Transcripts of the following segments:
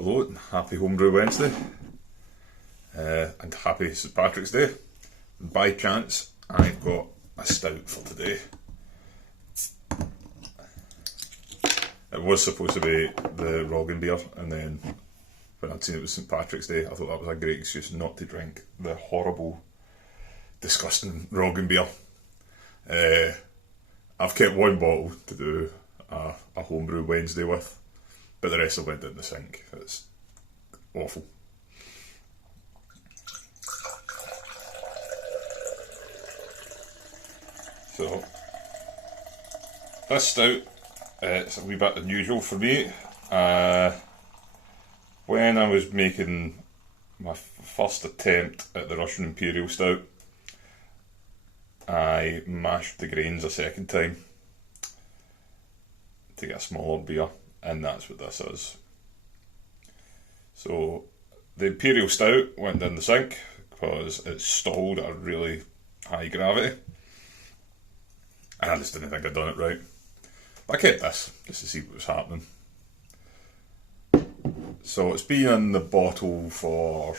Hello and happy Homebrew Wednesday and happy St Patrick's Day. By chance, I've got a stout for today. It was supposed to be the Roggen beer, and then when I'd seen it was St Patrick's Day, I thought that was a great excuse not to drink the horrible, disgusting Roggen beer. I've kept one bottle to do a Homebrew Wednesday with, but the rest of it went in the sink. It's awful. So, this stout, it's a wee bit unusual for me. When I was making my first attempt at the Russian Imperial Stout, I mashed the grains a second time to get a smaller beer, and that's what this is. So the Imperial Stout went in the sink because it stalled at a really high gravity, and I just didn't think I'd done it right. But I kept this just to see what was happening. So it's been in the bottle for,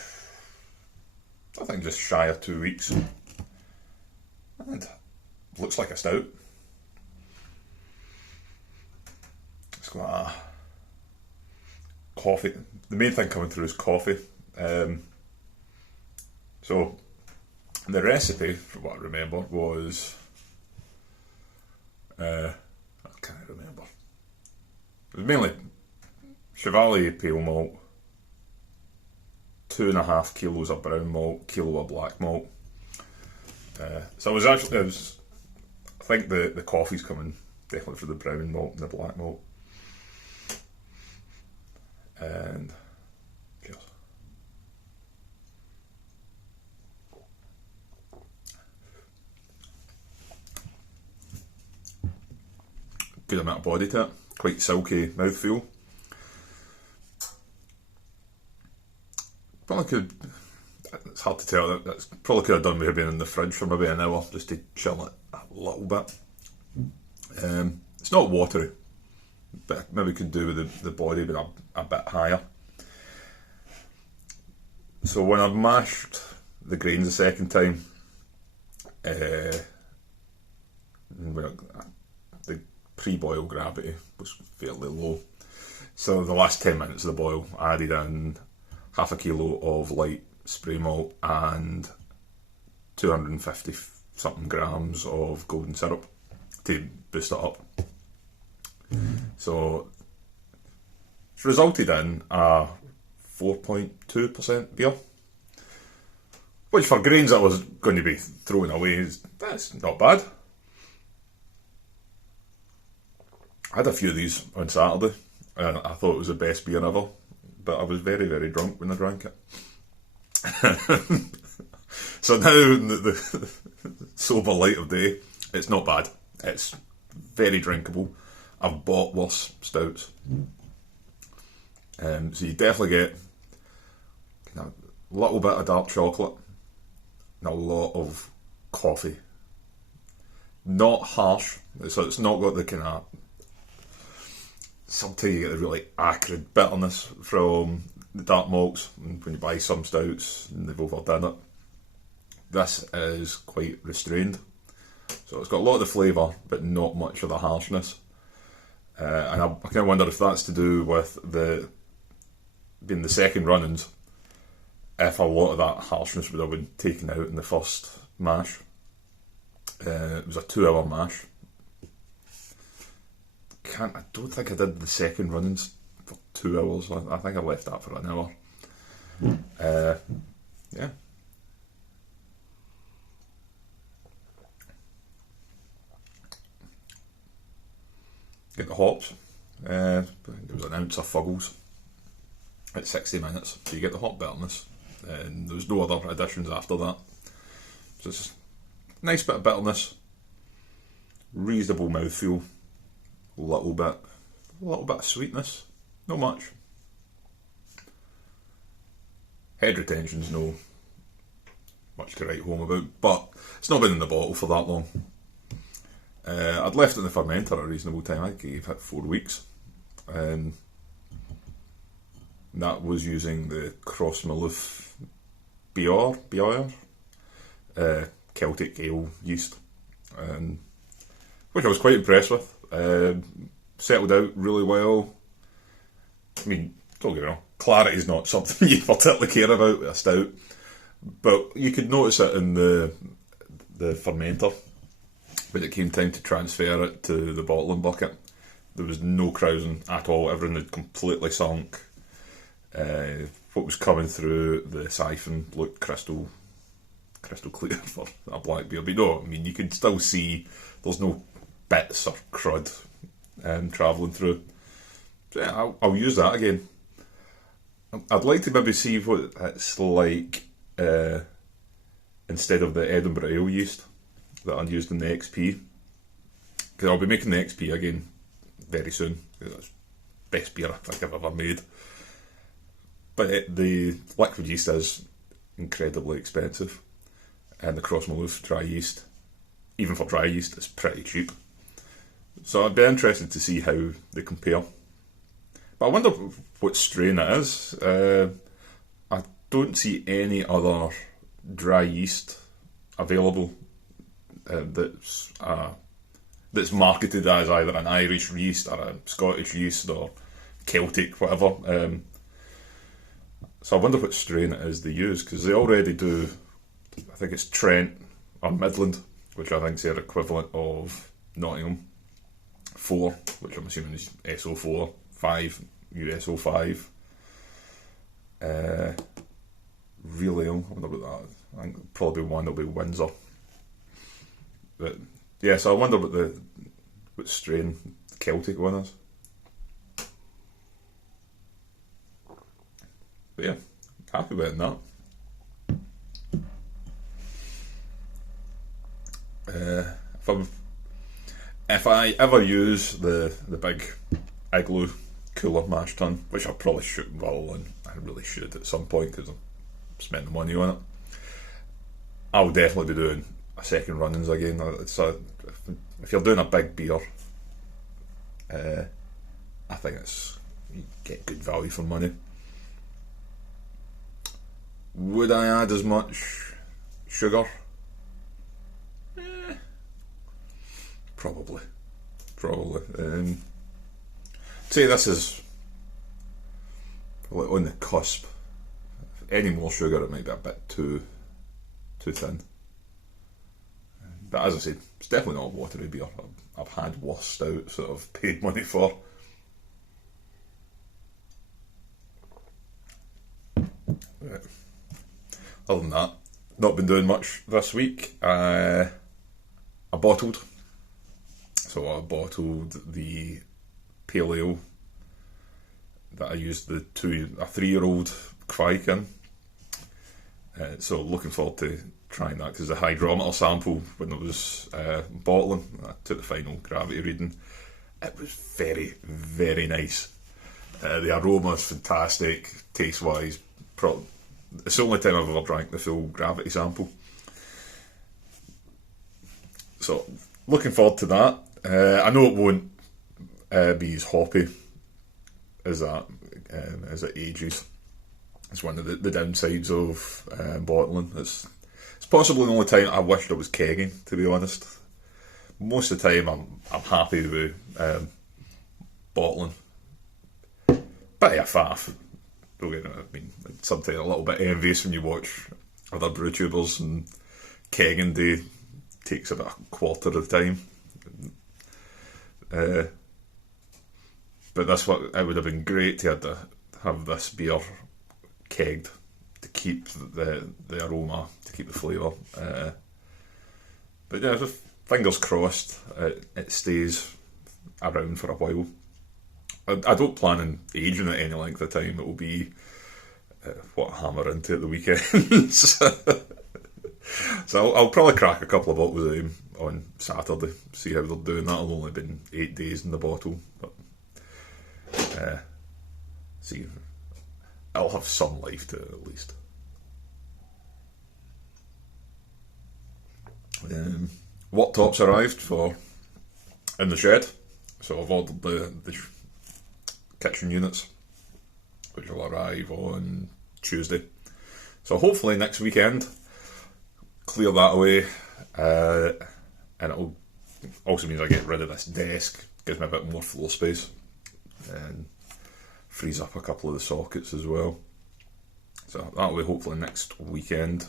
I think, just shy of 2 weeks, and looks like a stout. It's got a coffee. The main thing coming through is coffee. So the recipe, from what I remember, was I can't remember. It was mainly Chevalier pale malt, 2.5 kilos of brown malt, kilo of black malt. So I think the coffee's coming definitely for the brown malt and the black malt. And cheers. Good amount of body to it, quite silky mouthfeel. Probably could, it's hard to tell, that's probably could have done with it being in the fridge for maybe an hour just to chill it a little bit. It's not watery, but maybe could do with the body being a bit higher. So when I mashed the grains a second time, the pre-boil gravity was fairly low. So the last 10 minutes of the boil, I added in 0.5 kilo of light spray malt and 250 something grams of golden syrup to boost it up. So it's resulted in a 4.2% beer, which for grains that was going to be thrown away, that's not bad. I had a few of these on Saturday and I thought it was the best beer ever, but I was very, very drunk when I drank it. So now, in the sober light of day, it's not bad. It's very drinkable. I've bought worse stouts. So you definitely get a little bit of dark chocolate and a lot of coffee. Not harsh, so it's not got the kind of, sometimes you get the really acrid bitterness from the dark malts when you buy some stouts and they've overdone it. This is quite restrained, so it's got a lot of the flavour but not much of the harshness. And I kind of wonder if that's to do with being the second runnings, if a lot of that harshness would have been taken out in the first mash. It was a 2-hour mash. I don't think I did the second runnings for 2 hours. I think I left that for an hour. Yeah. Get the hops. There was an ounce of Fuggles at 60 minutes, so you get the hop bitterness. And there was no other additions after that. So it's just a nice bit of bitterness, reasonable mouthfeel, a little bit of sweetness, not much. Head retention's no much to write home about, but it's not been in the bottle for that long. I'd left it in the fermenter a reasonable time. I gave it 4 weeks. that was using the Crossmaloof BR Celtic Ale yeast, which I was quite impressed with. Settled out really well. I mean, don't get me wrong, clarity is not something you particularly care about with a stout, but you could notice it in the fermenter. When it came time to transfer it to the bottling bucket, there was no krausen at all. Everything had completely sunk. What was coming through the siphon looked crystal clear for a black beer. But no, I mean, you can still see there's no bits or crud travelling through. So yeah, I'll use that again. I'd like to maybe see what it's like instead of the Edinburgh Ale yeast that I used in the XP, because I'll be making the XP again very soon, because it's the best beer I think I've ever made. But the liquid yeast is incredibly expensive, and the Crossmaloof dry yeast, even for dry yeast, is pretty cheap. So I'd be interested to see how they compare. But I wonder what strain it is. I don't see any other dry yeast available that's marketed as either an Irish yeast or a Scottish yeast or Celtic, whatever. So I wonder what strain it is they use, because they already do, I think it's Trent or Midland, which I think is their equivalent of Nottingham 4, which I'm assuming is SO4, 5, USO5. Real Ale, I wonder about that. I think probably one will be Windsor. But yeah, so I wonder what strain the Celtic one is. But yeah, happy with that. If I ever use the big Igloo cooler mash tun, which I probably should, I really should at some point because I'm spending money on it, I'll definitely be doing a second runnings again. If you're doing a big beer, I think you get good value for money. Would I add as much sugar? Probably. Say this is on the cusp. Any more sugar, it might be a bit too thin. But as I said, it's definitely not a watery beer. I've had worse stouts that I've paid money for. Right. Other than that, not been doing much this week. I bottled. So I bottled the pale ale that I used a 3-year-old Kvike in. So looking forward to trying that, because the hygrometer sample when I was bottling, I took the final gravity reading. It was very, very nice. The aroma is fantastic, taste wise. It's the only time I've ever drank the full gravity sample. So looking forward to that. I know it won't be as hoppy as that as it ages. It's one of the downsides of bottling. It's possibly the only time I wished I was kegging, to be honest. Most of the time I'm happy with bottling. Bit of a faff. Don't get it, I mean, sometimes a little bit envious when you watch other brew tubers, and kegging day takes about a quarter of the time. But it would have been great to have this beer kegged to keep the aroma, to keep the flavour. But yeah, just fingers crossed it stays around for a while. I don't plan on aging it any length of time. It will be what I hammer into at the weekends. So I'll probably crack a couple of bottles of them on Saturday, see how they're doing. That'll only been 8 days in the bottle, but see, I'll have some life to it at least. Worktops arrived in the shed, so I've ordered the kitchen units. which will arrive on Tuesday. So hopefully next weekend, clear that away, and it'll also means I get rid of this desk, gives me a bit more floor space, and frees up a couple of the sockets as well. So that'll be hopefully next weekend.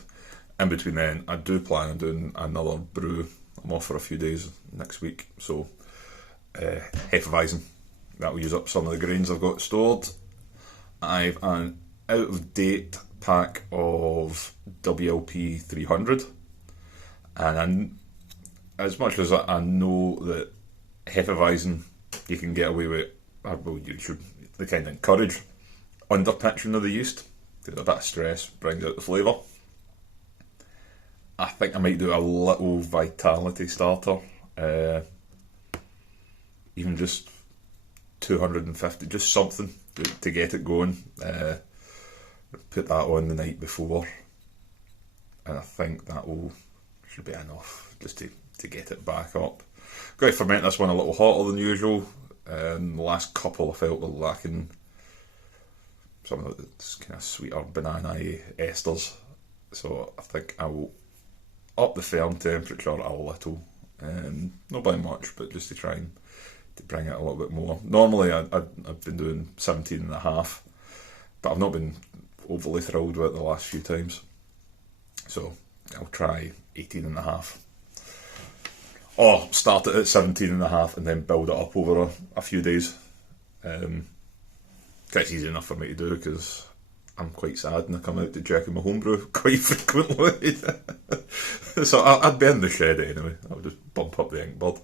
In between then, I do plan on doing another brew. I'm off for a few days next week, so Hefeweizen. That will use up some of the grains I've got stored. I've an out of date pack of WLP 300, and as much as I know that Hefeweizen you can get away with, well, you should, they kind of encourage underpitching of the yeast, because a bit of stress brings out the flavour. I think I might do a little vitality starter, even just 250, just something to get it going. Put that on the night before, and I think that should be enough just to get it back up. Got to ferment this one a little hotter than usual. The last couple I felt were lacking some of the kind of sweeter banana-y esters, so I think I will up the firm temperature a little, not by much, but just to try and to bring it a little bit more. Normally I've been doing 17.5, but I've not been overly thrilled with it the last few times, so I'll try 18.5, or start it at 17.5 and then build it up over a few days. It's easy enough for me to do because I'm quite sad and I come out to check in my homebrew quite frequently. So I'd be in the shed anyway. I'll just bump up the Inkbird.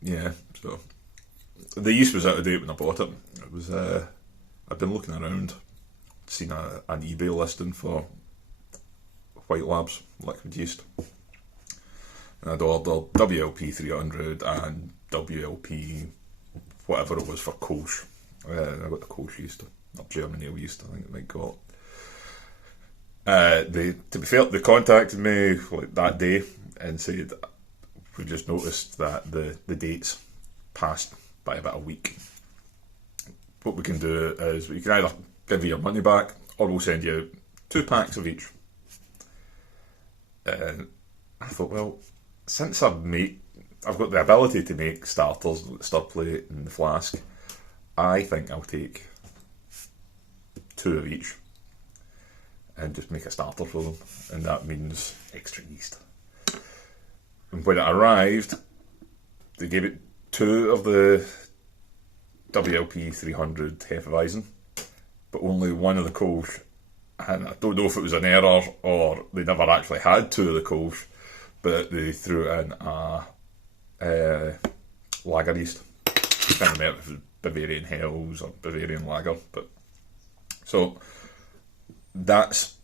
Yeah. So the yeast was out of date when I bought it. It was. I've been looking around, seen an eBay listing for White Labs liquid yeast, and I'd ordered WLP 300 and WLP whatever it was for Kolsch. I got the Kolsch yeast, or German ale yeast, I think it might call it. To be fair, they contacted me like that day and said, we just noticed that the dates passed by about a week. What we can do is we can either give you your money back, or we'll send you 2 packs of each. And I thought, well, since I've got the ability to make starters, the stir plate and the flask, I think I'll take 2 of each and just make a starter for them, and that means extra yeast. And when it arrived, they gave it 2 of the WLP 300 Hefeweizen, but only 1 of the Kolsch. And I don't know if it was an error or they never actually had 2 of the Kolsch, but they threw in a lager yeast. I can't remember if it was Bavarian Hells or Bavarian Lager, but so that's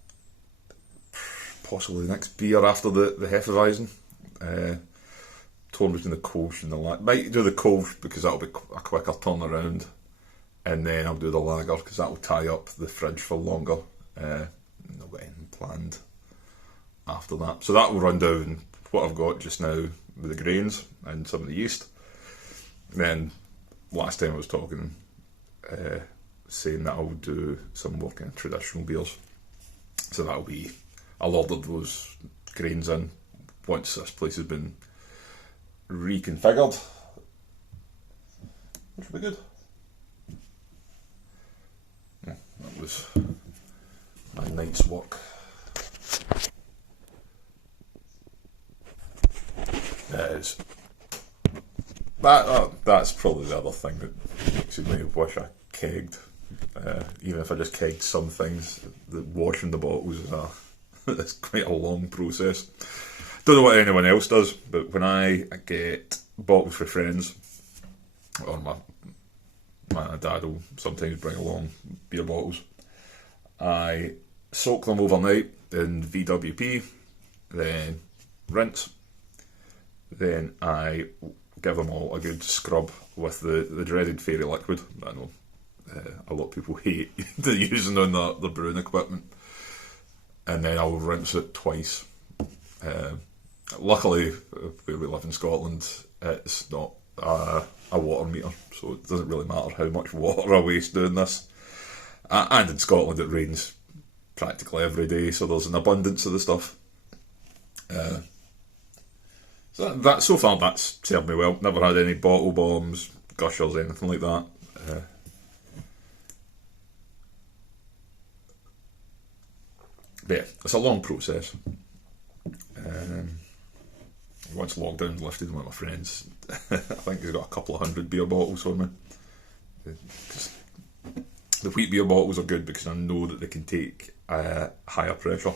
possibly the next beer after the Hefeweizen. Torn between the Kolsch and the Lager. Might do the Kolsch because that'll be a quicker turnaround, and then I'll do the Lager because that'll tie up the fridge for longer. I've got anything planned after that, so that will run down what I've got just now with the grains and some of the yeast. And then last time I was talking, saying that I'll do some more kind of traditional beers, so that'll be, I'll order those grains in once this place has been reconfigured, which will be good. Yeah, that was my night's work. That's probably the other thing that makes me wish I kegged. Even if I just kegged some things, washing the bottles is quite a long process. Don't know what anyone else does, but when I get bottles for friends, or my dad will sometimes bring along beer bottles, I soak them overnight in VWP, then rinse, then I give them all a good scrub with the dreaded fairy liquid that I know a lot of people hate using on their brewing equipment, and then I'll rinse it twice. Luckily, where we live in Scotland, it's not a water meter, so it doesn't really matter how much water I waste doing this. And in Scotland, it rains practically every day, so there's an abundance of the stuff. So far, that's served me well. Never had any bottle bombs, gushers, anything like that. But yeah, it's a long process. Once lockdown lifted, one of my friends, I think he's got a couple of 100 beer bottles for me. The wheat beer bottles are good because I know that they can take higher pressure.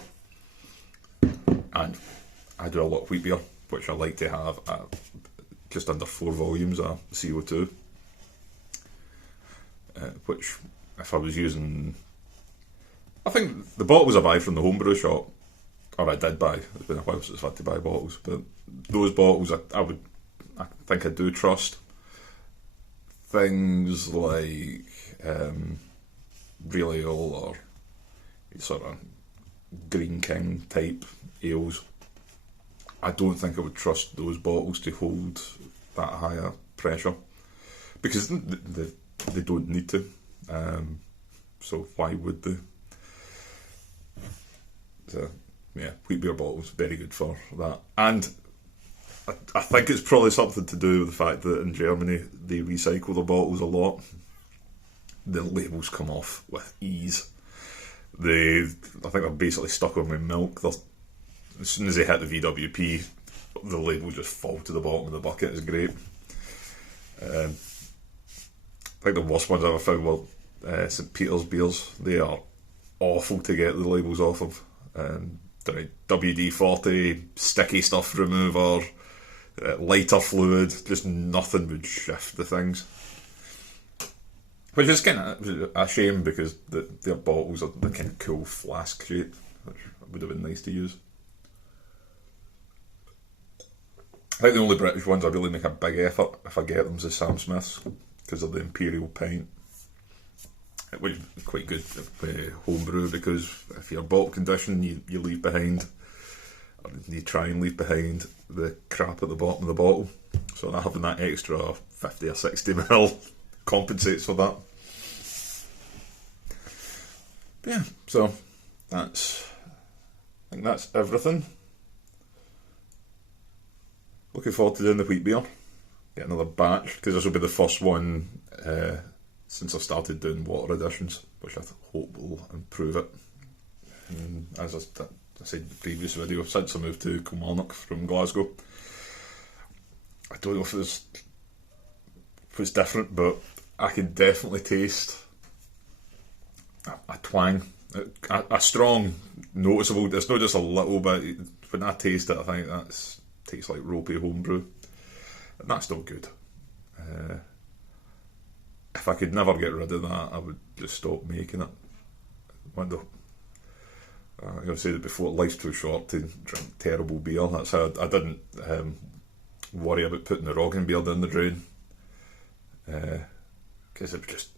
And I do a lot of wheat beer, which I like to have at just under 4 volumes of CO2. Which, if I was using... I think the bottles I buy from the homebrew shop, or I did buy, it's been a while since I've had to buy bottles, but those bottles I think I do trust. Things like Real Ale or sort of Green King type ales, I don't think I would trust those bottles to hold that higher pressure, because they don't need to, so why would they? So yeah, wheat beer bottles, very good for that. And I think it's probably something to do with the fact that in Germany they recycle the bottles a lot. The labels come off with ease. I think they're basically stuck on with milk. As soon as they hit the VWP, the label just fall to the bottom of the bucket. It's great. I think the worst ones I ever found were St. Peter's beers. They are awful to get the labels off of. WD-40, sticky stuff remover, lighter fluid, just nothing would shift the things. Which is kind of a shame, because their bottles are the kind of cool flask shape, which would have been nice to use. I think the only British ones I really make a big effort if I get them is Sam Smith's, because of the Imperial pint. Which is quite good homebrew, because if you're bottle condition, you leave behind, or you try and leave behind the crap at the bottom of the bottle. So having that extra 50 or 60 ml compensates for that. But yeah, so I think that's everything. Looking forward to doing the wheat beer. Get another batch, because this will be the first one since I've started doing water additions, which I hope will improve it. And as I said in the previous video, since I moved to Kilmarnock from Glasgow, I don't know if it's different, but I can definitely taste a twang, a strong, noticeable. It's not just a little bit. When I taste it, I think that tastes like ropey homebrew, and that's not good. If I could never get rid of that, I would just stop making it. I'm going to say that before, life's too short to drink terrible beer. That's how I didn't worry about putting the Roggen beer down the drain, because it was just...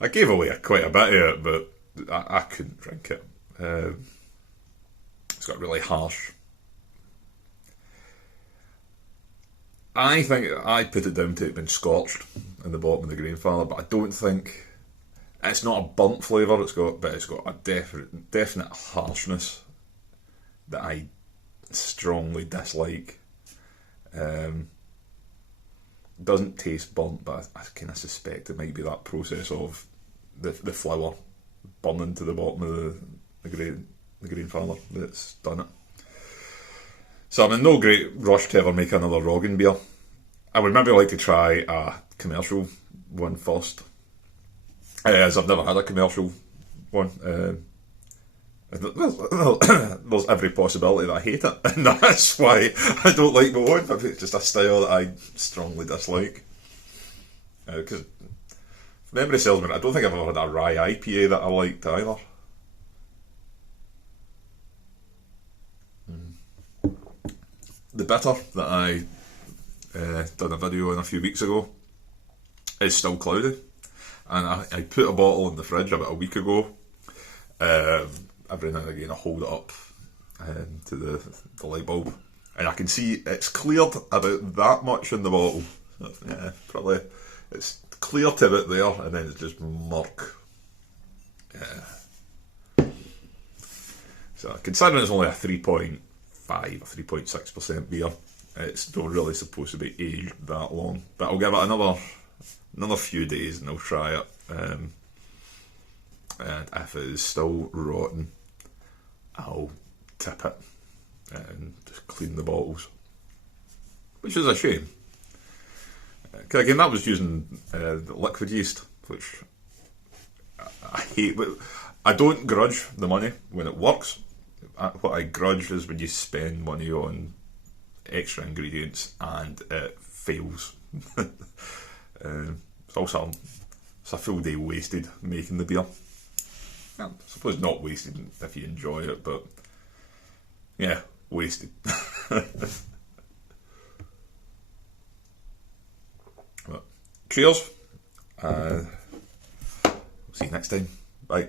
I gave away quite a bit of it, but I couldn't drink it. It's got really harsh... I think I put it down to it being scorched in the bottom of the Grainfather, but I don't think... It's not a burnt flavour it's got, but it's got a definite harshness that I strongly dislike. Doesn't taste burnt, but I kind of suspect it might be that process of the flour burning to the bottom of the Grainfather that's done it. So I'm in no great rush to ever make another Roggen beer. I would maybe like to try a commercial one first, as I've never had a commercial one. There's every possibility that I hate it, and that's why I don't like my one. It's just a style that I strongly dislike. Because memory serves me, I don't think I've ever had a rye IPA that I liked either. The bitter that I done a video on a few weeks ago is still cloudy, and I put a bottle in the fridge about a week ago. Every now and again I hold it up to the light bulb, and I can see it's cleared about that much in the bottle. So, yeah, probably it's clear to about there, and then it's just murk. Yeah. So considering it's only a 3.5 or 3.6% beer, it's not really supposed to be aged that long. But I'll give it another few days and I'll try it. And if it is still rotten, I'll tip it and just clean the bottles, which is a shame. Because again, that was using liquid yeast, which I hate. But I don't grudge the money when it works. What I grudge is when you spend money on extra ingredients and it fails. It's also a full day wasted making the beer. Well, I suppose not wasted if you enjoy it, but yeah, wasted. But cheers. See you next time. Bye.